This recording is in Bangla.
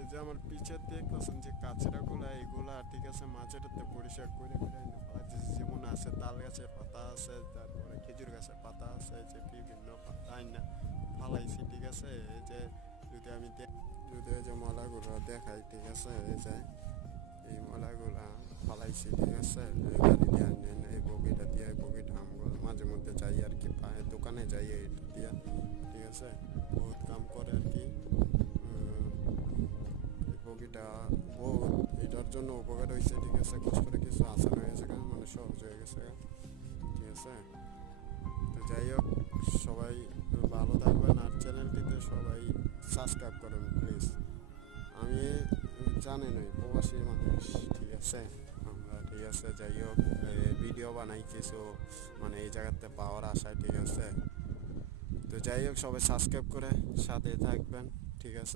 এই যে আমার পিছের দেখতেছেন যে কাঁচড়াগুলা এগুলা ঠিক আছে মাছেরতে পরিষ্কার করে করে এনে ফেলাইতেছি। যেমন আছে তাল গাছের পাতা আছে, তারপরে খেজুর গাছের পাতা আছে, যে বিভিন্ন পাতা আইনা ফালাইছি ঠিক আছে। এই যে যদি আমি যদি এই যে মলাগুলো দেখাই ঠিক আছে, এই যে এই মলাগুলা ফালাইছি ঠিক আছে, এই গাড়ি দিয়ে আনেন এই বগিটা দিয়ে, এই বগিটা আমগুলো মাঝে মধ্যে যাই আর কি, পায়ে দোকানে যাই এইটা দিয়ে ঠিক আছে, বহুত কাম করে আর কি। এই বগিটা বহুত এটার জন্য উপকার হয়েছে ঠিক আছে, কষ্টটা কিছু আসান হয়ে গেছে, কারণ মানে সহজ হয়ে গেছে ঠিক আছে। তো যাই হোক, সবাই ভালো থাকবেন আর চ্যানেলটিতে সবাই সাবস্ক্রাইব করুন প্লিজ। আমি জানেনই প্রবাসী মানুষ ঠিক আছে আমরা ঠিক আছে। যাই হোক, ভিডিও বানাই কিছু মানে এই জায়গাতে পাওয়ার আশায় ঠিক আছে। তো যাই হোক, সবাই সাবস্ক্রাইব করে সাথে থাকবেন ঠিক আছে।